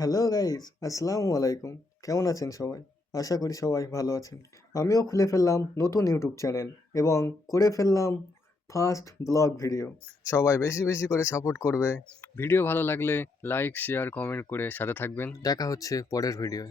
Hello guys, আসসালামু আলাইকুম। কেমন আছেন সবাই? আশা করি সবাই ভালো আছেন। আমিও খুলে ফেললাম নতুন ইউটিউব চ্যানেল এবং করে ফেললাম ফার্স্ট ব্লগ ভিডিও। সবাই বেশি বেশি করে সাপোর্ট করবে। ভিডিও ভালো লাগলে লাইক, শেয়ার, কমেন্ট করে সাথে থাকবেন। দেখা হচ্ছে পরের ভিডিওয়।